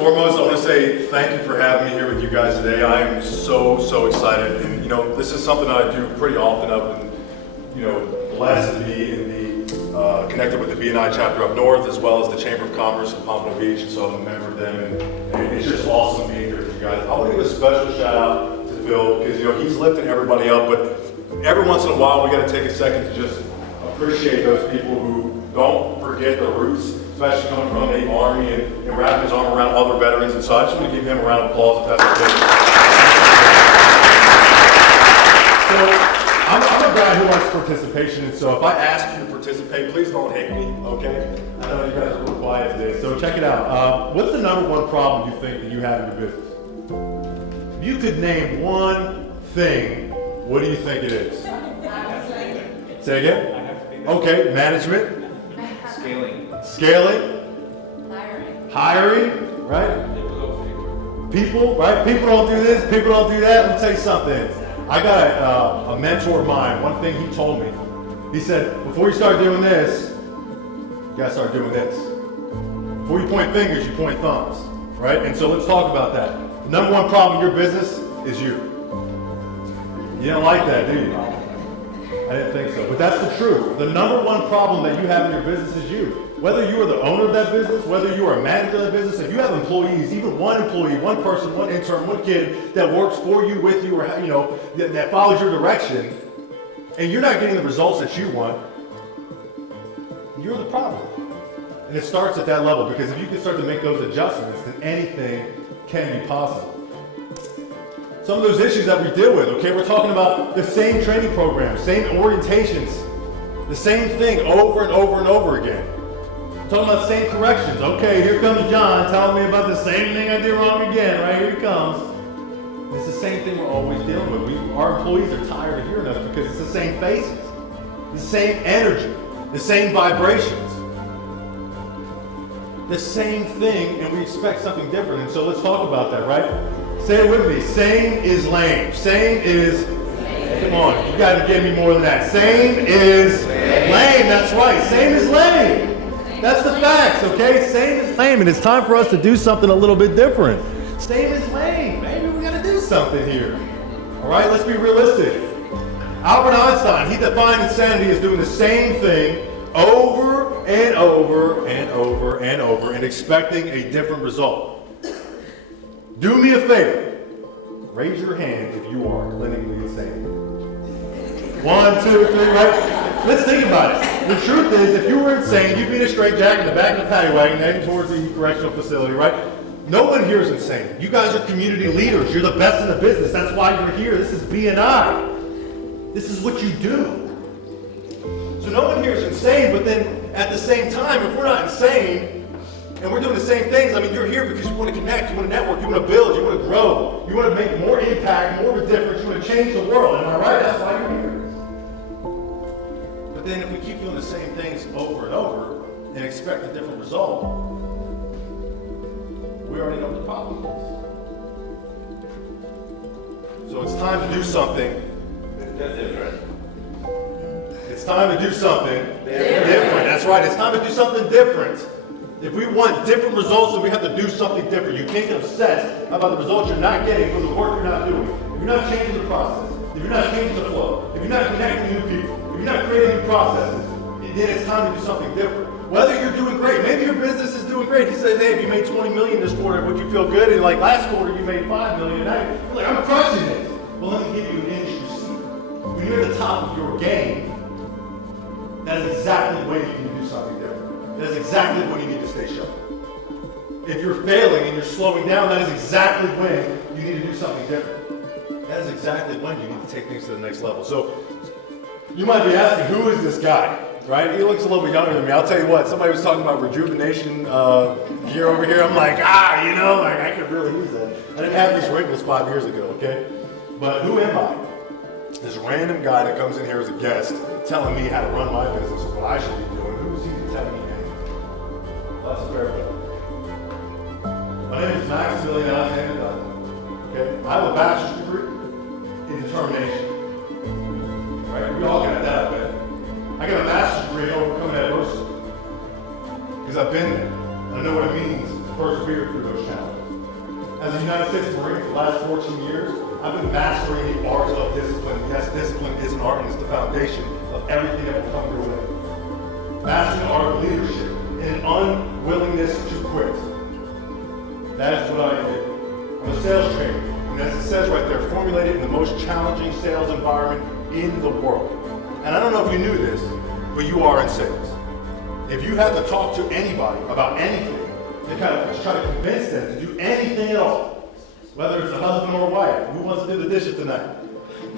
foremost, I want to say thank you for having me here with you guys today. I am so excited, and this is something I do pretty often. I've been, blessed to be in the connected with the B&I chapter up north, as well as the Chamber of Commerce in Pompano Beach, and so I'm a member of them, and it's just awesome being here with you guys. I want to give a special shout out to Phil, because he's lifting everybody up, but every once in a while we got to take a second to just appreciate those people who don't forget their roots, especially coming from the Army and wrapping his arm around other veterans, and so I just want to give him a round of applause if that's okay. So, I'm a guy who likes participation, and so if I ask you to participate, please don't hate me, okay? I know you guys are real quiet today, so check it out. What's the number one problem you think that you have in your business? If you could name one thing, what do you think it is? Say again? Okay, management? Scaling? Hiring, right? People, right? People don't do this, people don't do that. Let me tell you something. I got a mentor of mine, one thing he told me. He said, before you start doing this, you gotta start doing this. Before you point fingers, you point thumbs, right? And so let's talk about that. The number one problem in your business is you. You don't like that, do you? I didn't think so, but that's the truth. The number one problem that you have in your business is you. Whether you are the owner of that business, whether you are a manager of that business, if you have employees, even one employee, one person, one intern, one kid that works for you, with you, or that follows your direction, and you're not getting the results that you want, you're the problem. And it starts at that level, because if you can start to make those adjustments, then anything can be possible. Some of those issues that we deal with, okay, we're talking about the same training programs, same orientations, the same thing over and over and over again. Talking about the same corrections. Okay, here comes John telling me about the same thing I did wrong again. Right, here he comes. It's the same thing we're always dealing with. Our employees are tired of hearing us because it's the same faces, the same energy, the same vibrations, the same thing, and we expect something different. And so let's talk about that, right? Say it with me. Same is lame. Same is lame. Come on, you got to give me more than that. Same is lame. That's right. Same is lame. That's the facts, okay? Same is lame, and it's time for us to do something a little bit different. Same is lame. Maybe we got to do something here. All right, let's be realistic. Albert Einstein, he defined insanity as doing the same thing over and over and over and over and expecting a different result. Do me a favor. Raise your hand if you are clinically insane. 1, 2, 3, right? Let's think about it. The truth is, if you were insane, you'd be in a straitjacket in the back of the paddy wagon heading towards the correctional facility, right? No one here is insane. You guys are community leaders. You're the best in the business. That's why you're here. This is B&I. This is what you do. So no one here is insane, but then at the same time, if we're not insane and we're doing the same things, I mean, you're here because you want to connect, you want to network, you want to build, you want to grow, you want to make more impact, more of a difference, you want to change the world. Am I right? That's why you're here. But then if we keep doing the same things over and over and expect a different result, we already know what the problem is. So it's time to do something different. It's time to do something different. That's right. It's time to do something different. If we want different results, then we have to do something different. You can't get upset about the results you're not getting from the work you're not doing. If you're not changing the process, if you're not changing the flow, if you're not connecting new people, if you're not creating new processes, then it's time to do something different. Whether you're doing great, maybe your business is doing great. He says, hey, if you made 20 million this quarter, would you feel good? And like last quarter, you made 5 million. Now you're like, I'm crushing it. Well, let me give you an industry secret. When you're at the top of your game, that is exactly when you need to do something different. That is exactly when you need to stay sharp. If you're failing and you're slowing down, that is exactly when you need to do something different. That is exactly when you need to take things to the next level. So you might be asking, who is this guy? Right? He looks a little bit younger than me. I'll tell you what, somebody was talking about rejuvenation gear over here. I'm like, I could really use that. I didn't have these wrinkles 5 years ago, okay? But who am I? This random guy that comes in here as a guest telling me how to run my business or what I should be doing. Who is he to tell me anything? Well, that's fair enough. My name is Maximilian Alexander Dutton. Okay? I have a bachelor's degree in determination. Right? We all got that, but I got a master's degree in overcoming adversity. Because I've been there. I know what it means to persevere through those challenges. As a United States Marine for the last 14 years, I've been mastering the art of discipline. Yes, discipline is an art and it's the foundation of everything that will come your way. Mastering the art of leadership and an unwillingness to quit. That is what I do. I'm a sales trainer, and as it says right there, formulated in the most challenging sales environment in the world. And I don't know if you knew this, but you are in sales. If you have to talk to anybody about anything, they kind of try to convince them to do anything at all, whether it's a husband or a wife, who wants to do the dishes tonight?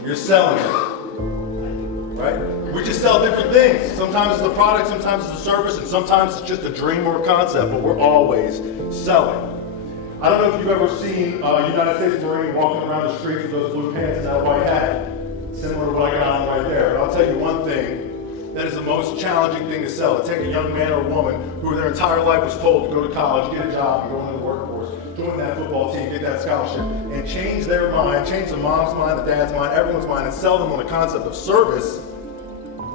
You're selling them, right? We just sell different things. Sometimes it's the product, sometimes it's the service, and sometimes it's just a dream or a concept, but we're always selling. I don't know if you've ever seen a United States Marine walking around the street with those blue pants and that white hat, similar to what I got on right there. But I'll tell you one thing. That is the most challenging thing to sell. To take a young man or a woman who their entire life was told to go to college, get a job, and go into the workforce, join that football team, get that scholarship, and change their mind, change the mom's mind, the dad's mind, everyone's mind, and sell them on the concept of service,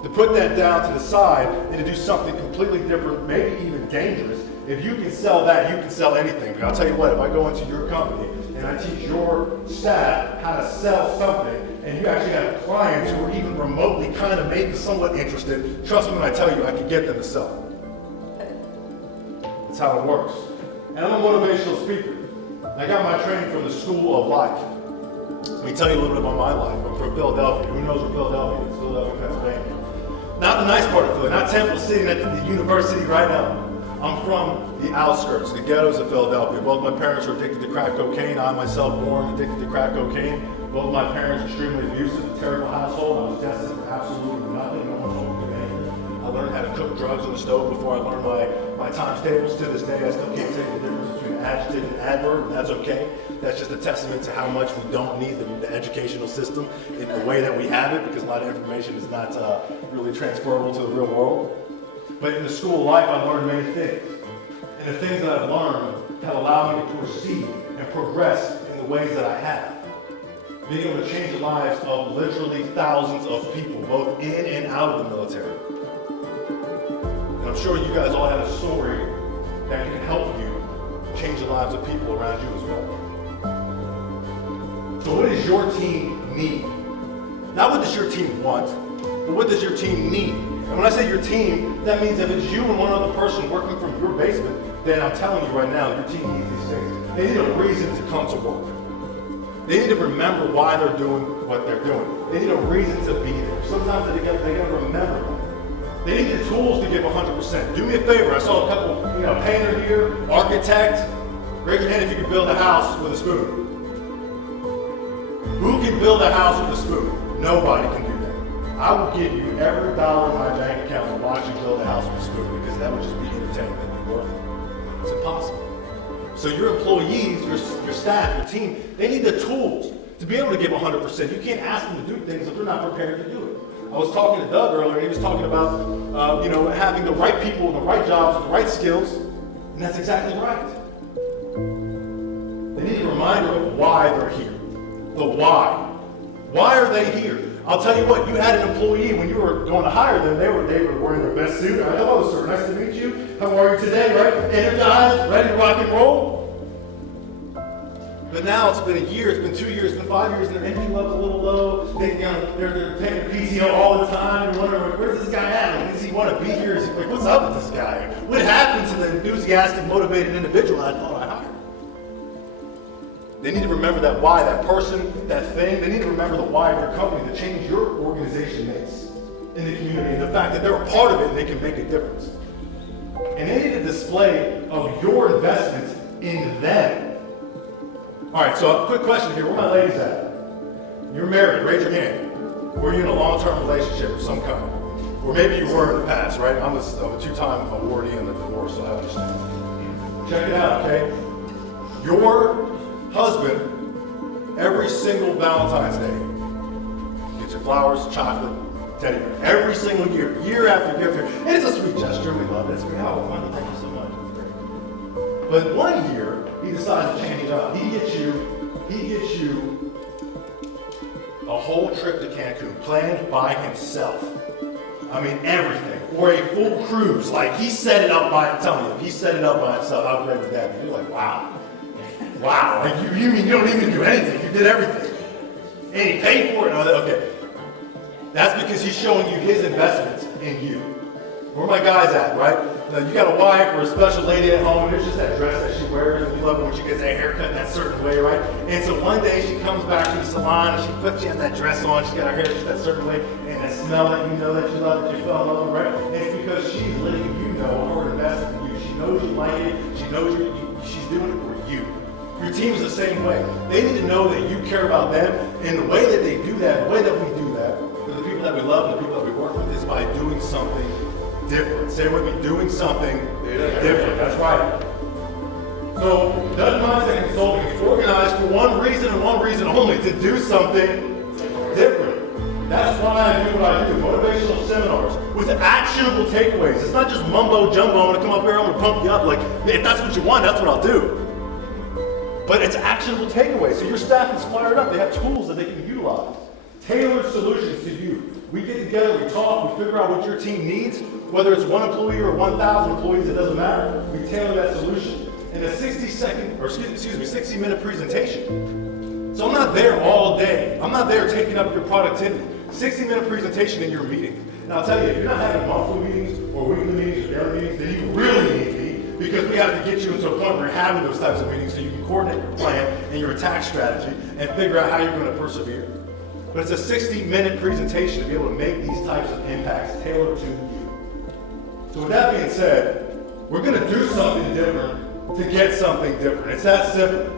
to put that down to the side and to do something completely different, maybe even dangerous. If you can sell that, you can sell anything. But I'll tell you what, if I go into your company and I teach your staff how to sell something, and you actually have clients who are even remotely kind of maybe somewhat interested, trust me when I tell you, I can get them to sell. That's how it works. And I'm a motivational speaker. I got my training from the School of Life. Let me tell you a little bit about my life. I'm from Philadelphia. Who knows where Philadelphia is? Philadelphia, Pennsylvania. Not the nice part of Philly, not Temple City, not the university right now. I'm from the outskirts, the ghettos of Philadelphia. Both my parents were addicted to crack cocaine. I myself born addicted to crack cocaine. Both my parents extremely abusive, a terrible household. I was destined for absolutely nothing. No one told me anything. I learned how to cook drugs on the stove before I learned my times tables. To this day, I still can't tell you the difference between adjective and adverb, and that's okay. That's just a testament to how much we don't need the educational system in the way that we have it, because a lot of information is not really transferable to the real world. But in the School of Life, I learned many things. And the things that I've learned have allowed me to proceed and progress in the ways that I have. Being able to change the lives of literally thousands of people, both in and out of the military. And I'm sure you guys all have a story that can help you change the lives of people around you as well. So what does your team need? Not what does your team want, but what does your team need? And when I say your team, that means if it's you and one other person working from your basement, then I'm telling you right now, your team needs these things. They need a reason to come to work. They need to remember why they're doing what they're doing. They need a reason to be there. Sometimes they gotta remember that. They need the tools to give 100%. Do me a favor. I saw a couple, painter here, architect. Raise your hand if you can build a house with a spoon. Who can build a house with a spoon? Nobody can do that. I will give you every dollar in my bank account to watch you build a house with a spoon, because that would just be entertainment. It'd be worth it. It's impossible. So your employees, your staff, your team, they need the tools to be able to give 100%. You can't ask them to do things if they're not prepared to do it. I was talking to Doug earlier, and he was talking about having the right people in the right jobs, the right skills, and that's exactly right. They need a reminder of why they're here. The why. Why are they here? I'll tell you what, you had an employee when you were going to hire them, they were wearing their best suit. Hello, sir, nice to meet you. How are you today, right? Energized, ready to rock and roll. But now it's been a year, it's been 2 years, it's been 5 years, and their energy level's a little low. They're taking PTO all the time. You're wondering, where's this guy at? Does he want to be here? Is he like, what's up with this guy? What happened to the enthusiastic, motivated individual I thought I hired? They need to remember that why, that person, that thing. They need to remember the why of your company, the change your organization makes in the community, and the fact that they're a part of it and they can make a difference. And they need a display of your investment in them. All right, so a quick question here. Where my ladies at? You're married, raise your hand. Were you in a long-term relationship of some kind? Or maybe you were in the past, right? I'm a two-time awardee in the divorce, so I understand. Check it out, okay? Your husband, every single Valentine's Day, gets you flowers, chocolate, teddy bear. Every single year, year after year after year. And it's a sweet gesture. We love it. It's great. Oh, honey, thank you so much. It's great. But one year, he decides to change it up. He gets you a whole trip to Cancun, planned by himself. I mean, everything. Or a full cruise. Like, he set it up by, I'm telling you, if he set it up by himself, how great would that be? You're like, wow. Wow. Like, you mean you don't even do anything. You did everything. And he paid for it. Okay. That's because he's showing you his investments in you. Where my guys at, right? Now, you got a wife or a special lady at home, and there's just that dress that she wears, and you love it when she gets that haircut in that certain way, right? And so one day she comes back to the salon, and she has that dress on, she's got her hair just that certain way, and that smell that you know that you love, that you fell in love with, right? And it's because she's letting you know her investment in you. She knows you like it, she knows she's doing it for you. Your team is the same way. They need to know that you care about them, and the way that they do that, the way that we do that, for the people that we love and the people that we work with, is by doing something different. Say with me, doing something different. That's right. So, Dutton Mindset Consulting is organized for one reason and one reason only, to do something different. That's why I do what I do, motivational seminars with actionable takeaways. It's not just mumbo jumbo, I'm gonna come up here, I'm gonna pump you up. Like, if that's what you want, that's what I'll do. But it's actionable takeaways, so your staff is fired up. They have tools that they can utilize. Tailored solutions to you. We get together, we talk, we figure out what your team needs, whether it's 1 employee or 1,000 employees, it doesn't matter. We tailor that solution in a 60-minute presentation. So I'm not there all day. I'm not there taking up your productivity. 60-minute presentation in your meeting. Now I'll tell you, if you're not having monthly meetings or weekly meetings or daily meetings, then you really need me, because we have to get you into a point where you're having those types of meetings so you can coordinate your plan and your attack strategy and figure out how you're going to persevere. But it's a 60-minute presentation to be able to make these types of impacts tailored to you. So with that being said, we're going to do something different to get something different. It's that simple.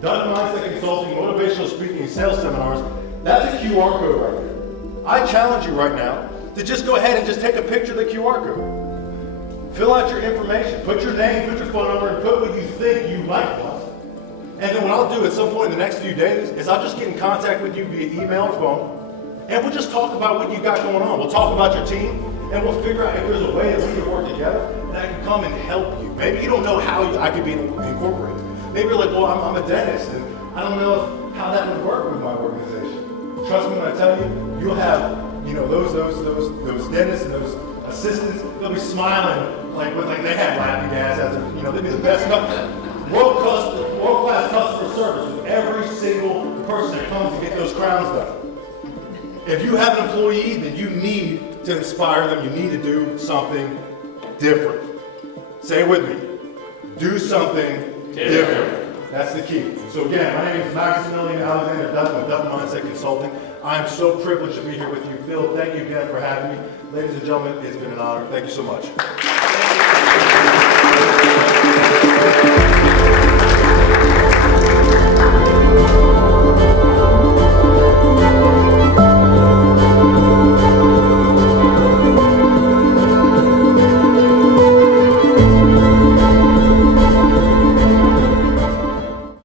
Dutton Mindset Consulting, motivational speaking, and sales seminars, that's a QR code right there. I challenge you right now to just go ahead and just take a picture of the QR code. Fill out your information, put your name, put your phone number, and put what you think you might want. And then what I'll do at some point in the next few days is I'll just get in contact with you via email or phone, and we'll just talk about what you got going on. We'll talk about your team, and we'll figure out if there's a way that we can work together and I can come and help you. Maybe you don't know how I could be incorporated. Maybe you're like, well, I'm a dentist, and I don't know how that would work with my organization. Trust me when I tell you, you'll have, those dentists and those assistants, they'll be smiling like they have laughing gas as they'll be the best world-class customer service with every single person that comes to get those crowns done. If you have an employee, then you need to inspire them. You need to do something different. Say it with me. Do something different. That's the key. So again, my name is Maximilian Alexander Dutton with Dutton Mindset Consulting. I am so privileged to be here with you. Phil, thank you again for having me. Ladies and gentlemen, it's been an honor. Thank you so much.